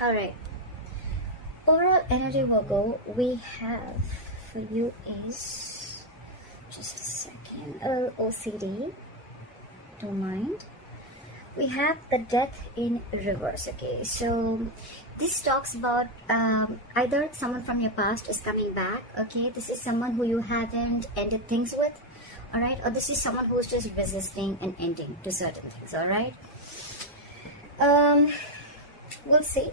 All right. Overall energy, Virgo, we have for you is, just a second, OCD, don't mind. We have the death in reverse. Okay, so this talks about either someone from your past is coming back. Okay, this is someone who you haven't ended things with. All right, or this is someone who's just resisting an ending to certain things. All right, we'll see.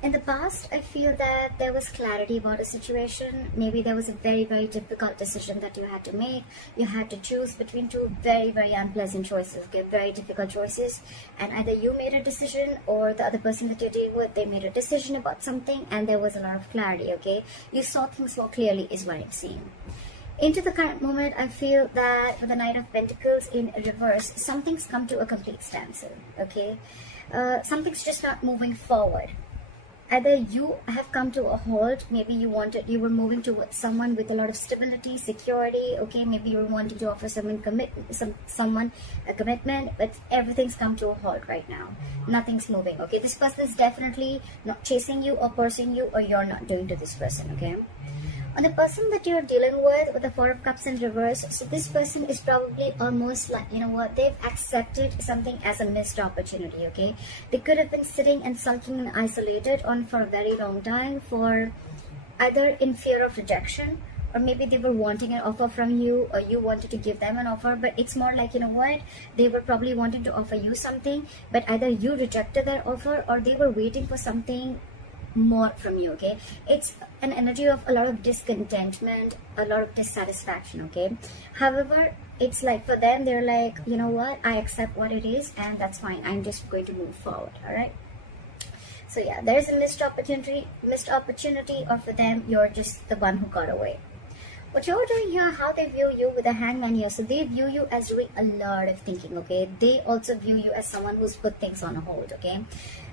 In the past, I feel that there was clarity about a situation. Maybe there was a very, very difficult decision that you had to make. You had to choose between two very, very unpleasant choices, okay? Very difficult choices. And either you made a decision or the other person that you're dealing with, they made a decision about something and there was a lot of clarity, okay? You saw things more clearly is what I'm seeing. Into the current moment, I feel that for the Knight of Pentacles in reverse, something's come to a complete standstill, okay? Something's just not moving forward. Either you have come to a halt, maybe you were moving towards someone with a lot of stability, security, okay, maybe you were wanting to offer someone a commitment, but everything's come to a halt right now. Nothing's moving, okay? This person is definitely not chasing you or pursuing you, or you're not doing to this person, okay? On the person that you're dealing with the Four of Cups in reverse, so this person is probably almost like, you know what, they've accepted something as a missed opportunity, okay? They could have been sitting and sulking and isolated on for a very long time, for either in fear of rejection, or maybe they were wanting an offer from you, or you wanted to give them an offer, but it's more like, you know what, they were probably wanting to offer you something, but either you rejected their offer or they were waiting for something more from you, okay? It's an energy of a lot of discontentment, a lot of dissatisfaction, okay? However, it's like for them, they're like, you know what, I accept what it is and that's fine, I'm just going to move forward. All right, so yeah, there's a missed opportunity, or for them, you're just the one who got away. What you're doing here, how they view you with the Hangman here, so they view you as doing a lot of thinking, okay? They also view you as someone who's put things on hold, okay?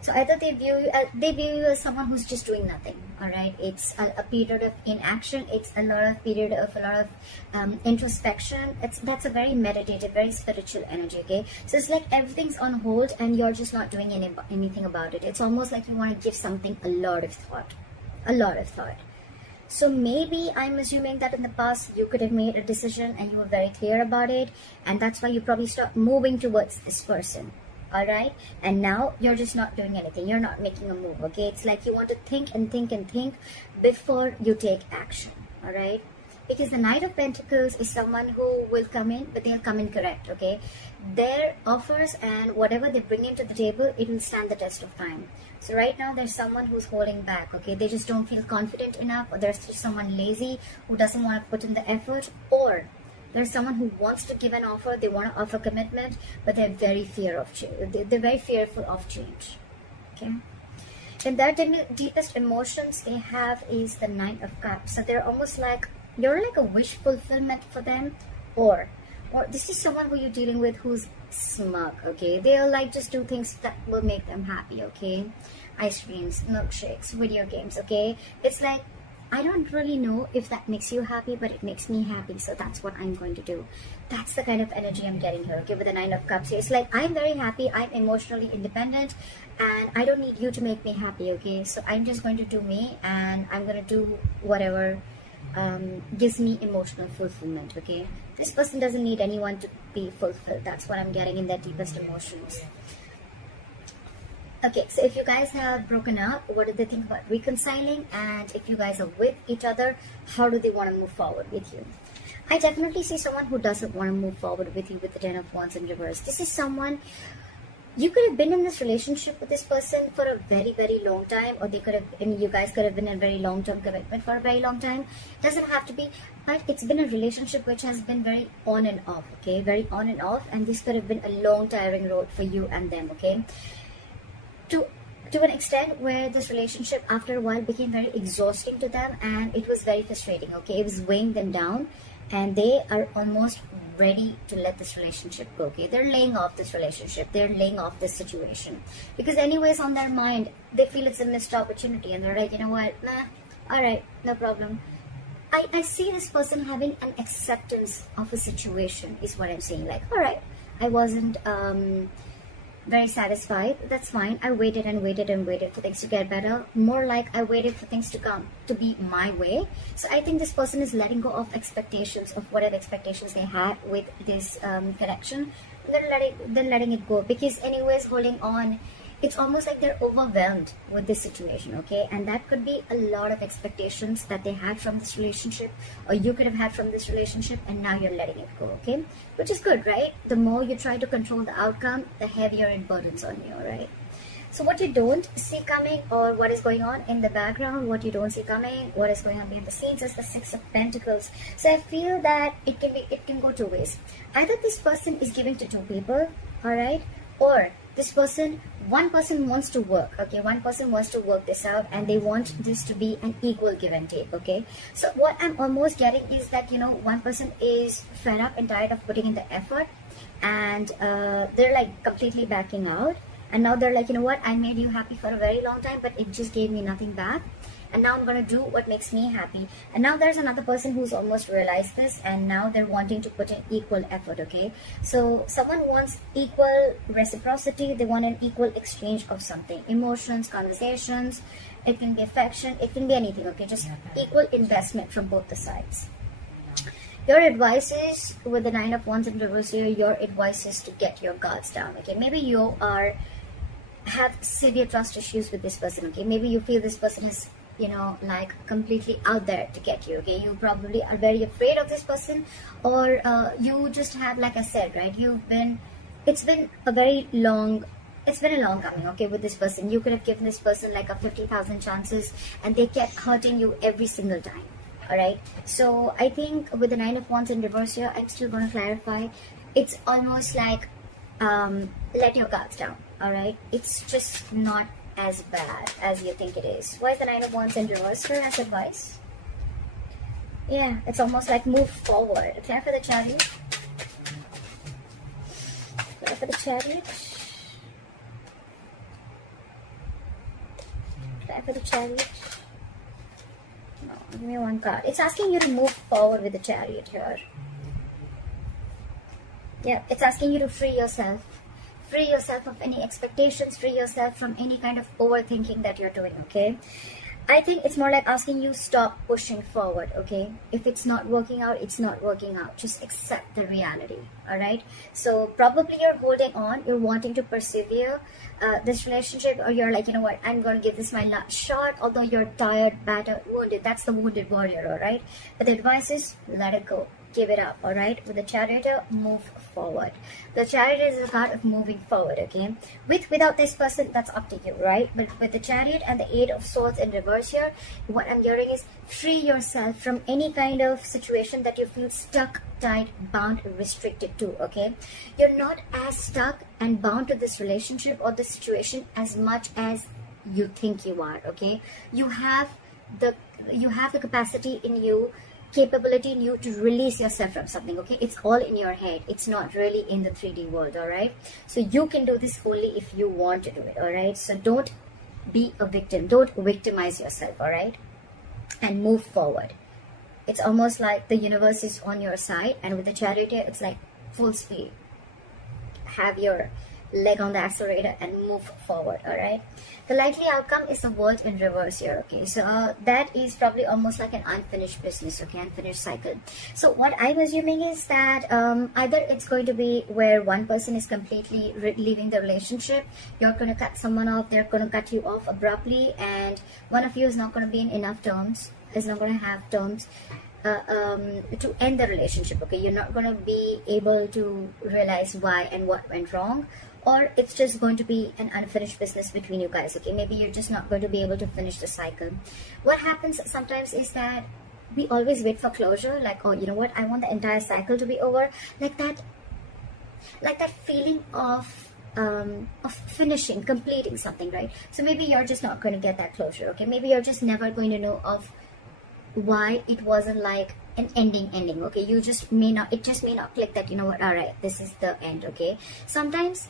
So either they view you as someone who's just doing nothing, all right? It's a period of inaction. It's a period of a lot of introspection. That's a very meditative, very spiritual energy, okay? So it's like everything's on hold and you're just not doing anything about it. It's almost like you want to give something a lot of thought. So maybe I'm assuming that in the past you could have made a decision and you were very clear about it, and that's why you probably start moving towards this person. All right, and now you're just not doing anything, you're not making a move, okay? It's like you want to think and think and think before you take action. All right, because the Knight of Pentacles is someone who will come in, but they'll come in correct, okay? Their offers and whatever they bring into the table, it will stand the test of time. So right now there's someone who's holding back, okay? They just don't feel confident enough, or there's just someone lazy who doesn't want to put in the effort, or there's someone who wants to give an offer, they want to offer commitment, but they're very they're very fearful of change, okay? And their deepest emotions they have is the Nine of Cups. So they're almost like, you're like a wish fulfillment for them, or this is someone who you're dealing with who's smug, okay? They'll like just do things that will make them happy, okay? Ice creams, milkshakes, video games, okay? It's like, I don't really know if that makes you happy, but it makes me happy, so that's what I'm going to do. That's the kind of energy I'm getting here, okay, with the Nine of Cups. It's like, I'm very happy, I'm emotionally independent, and I don't need you to make me happy, okay? So I'm just going to do me, and I'm going to do whatever gives me emotional fulfillment, okay? This person doesn't need anyone to be fulfilled. That's what I'm getting in their deepest emotions. Okay, so if you guys have broken up, what do they think about reconciling? And if you guys are with each other, how do they want to move forward with you? I definitely see someone who doesn't want to move forward with you with the Ten of Wands in reverse. This is someone, you could have been in this relationship with this person for a very, very long time, or you guys could have been in a very long-term commitment for a very long time. Doesn't have to be, but it's been a relationship which has been very on and off, okay? Very on and off, and this could have been a long, tiring road for you and them, okay? To an extent where this relationship after a while became very exhausting to them, and it was very frustrating, okay? It was weighing them down, and they are almost ready to let this relationship go, okay? They're laying off this relationship, they're laying off this situation, because anyways on their mind they feel it's a missed opportunity, and they're like, you know what, nah, all right, no problem. I see this person having an acceptance of a situation is what I'm saying. Like, all right, I wasn't very satisfied. That's fine. I waited and waited and waited for things to get better. More like I waited for things to come to be my way. So I think this person is letting go of expectations, of whatever expectations they had with this connection. They're letting it go, because anyways, holding on, it's almost like they're overwhelmed with this situation, okay? And that could be a lot of expectations that they had from this relationship, or you could have had from this relationship, and now you're letting it go, okay? Which is good, right? The more you try to control the outcome, the heavier it burdens on you, right? So what you don't see coming, or what is going on in the background, what you don't see coming, what is going on behind the scenes, is the Six of Pentacles. So I feel that it can go two ways. Either this person is giving to two people, all right, or this person, one person wants to work, okay? One person wants to work this out, and they want this to be an equal give and take, okay? So what I'm almost getting is that, you know, one person is fed up and tired of putting in the effort, and they're like completely backing out. And now they're like, you know what, I made you happy for a very long time, but it just gave me nothing back. And now I'm going to do what makes me happy. And now there's another person who's almost realized this, and now they're wanting to put in equal effort, okay? So someone wants equal reciprocity. They want an equal exchange of something. Emotions, conversations. It can be affection. It can be anything, okay? Just equal investment from both the sides. Your advice is, with the Nine of Wands in reverse here, your advice is to get your guards down, okay? Maybe you have severe trust issues with this person, okay? Maybe you feel this person is, you know, like completely out there to get you, okay? You probably are very afraid of this person, or you just have, like I said, right, it's been a long coming, okay, with this person. You could have given this person like a 50,000 chances, and they kept hurting you every single time, all right? So I think with the Nine of Wands in reverse here, I'm still going to clarify. It's almost like let your guards down, all right? It's just not as bad as you think it is. Why is the Nine of Wands in reverse here as advice? Yeah, it's almost like move forward. Clear for the Chariot. Clear for the Chariot. Clear for the Chariot. No, give me one card. It's asking you to move forward with the Chariot here. Yeah, it's asking you to free yourself. Free yourself of any expectations, free yourself from any kind of overthinking that you're doing, okay? I think it's more like asking you stop pushing forward, okay? If it's not working out, it's not working out. Just accept the reality, all right? So probably you're holding on, you're wanting to persevere this relationship, or you're like, you know what, I'm going to give this my last shot, although you're tired, battered, wounded. That's the wounded warrior, all right? But the advice is let it go. Give it up, all right? With the Chariot, move forward. The Chariot is a card of moving forward, okay? Without this person, that's up to you, right? But with the Chariot and the Eight of Swords in reverse here, what I'm hearing is free yourself from any kind of situation that you feel stuck, tied, bound, restricted to, okay? You're not as stuck and bound to this relationship or this situation as much as you think you are, okay? You have the capacity in you, capability in you to release yourself from something, okay? It's all in your head. It's not really in the 3D world, all right? So you can do this only if you want to do it, all right? So don't be a victim. Don't victimize yourself, all right? And move forward. It's almost like the universe is on your side, and with the Chariot, it's like full speed. Have your leg on the accelerator and move forward, all right? The likely outcome is the World in reverse here, okay? So that is probably almost like an unfinished business, okay? Unfinished cycle. So what I'm assuming is that either it's going to be where one person is completely leaving the relationship, you're going to cut someone off, they're going to cut you off abruptly, and one of you is not going to be in enough terms, is not going to have terms to end the relationship, okay? You're not going to be able to realize why and what went wrong, or it's just going to be an unfinished business between you guys, okay? Maybe you're just not going to be able to finish the cycle. What happens sometimes is that we always wait for closure, like, oh, you know what, I want the entire cycle to be over, like that feeling of finishing, completing something, right? So maybe you're just not going to get that closure, okay? Maybe you're just never going to know of why it wasn't like an ending, okay? It just may not click that, you know what, all right, this is the end, okay? Sometimes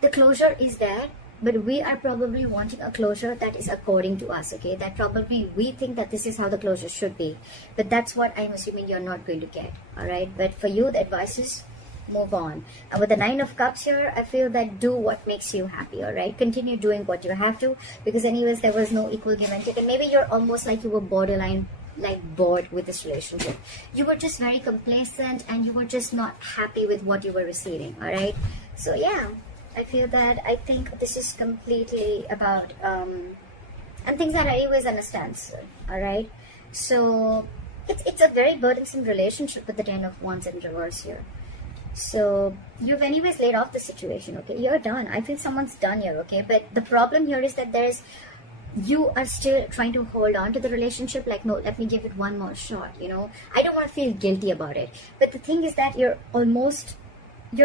the closure is there, but we are probably wanting a closure that is according to us, okay? That probably we think that this is how the closure should be, but that's what I'm assuming you're not going to get, all right? But for you, the advice is move on. And with the 9 of Cups here, I feel that do what makes you happy, all right? Continue doing what you have to, because anyways, there was no equal give and take. And maybe you're almost like you were borderline like bored with this relationship. You were just very complacent and you were just not happy with what you were receiving, all right? So yeah, I feel that I think this is completely about and things that anyways understands, all right? So it's a very burdensome relationship with the 10 of Wands in reverse here. So you've anyways laid off the situation, okay? You're done. I feel someone's done here, okay? But the problem here is that you are still trying to hold on to the relationship, like, no, let me give it one more shot, you know? I don't want to feel guilty about it. But the thing is that you're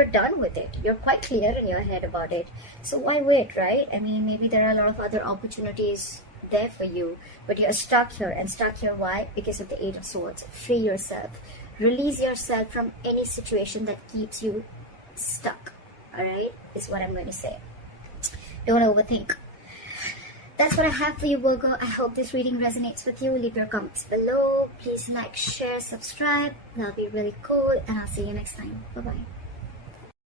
done with it. You're quite clear in your head about it. So why wait, right? I mean, maybe there are a lot of other opportunities there for you, but you're stuck here. And stuck here, why? Because of the 8 of Swords. Free yourself. Release yourself from any situation that keeps you stuck, all right? Is what I'm going to say. Don't overthink. That's what I have for you, Virgo. I hope this reading resonates with you. Leave your comments below. Please like, share, subscribe. That'll be really cool. And I'll see you next time. Bye-bye.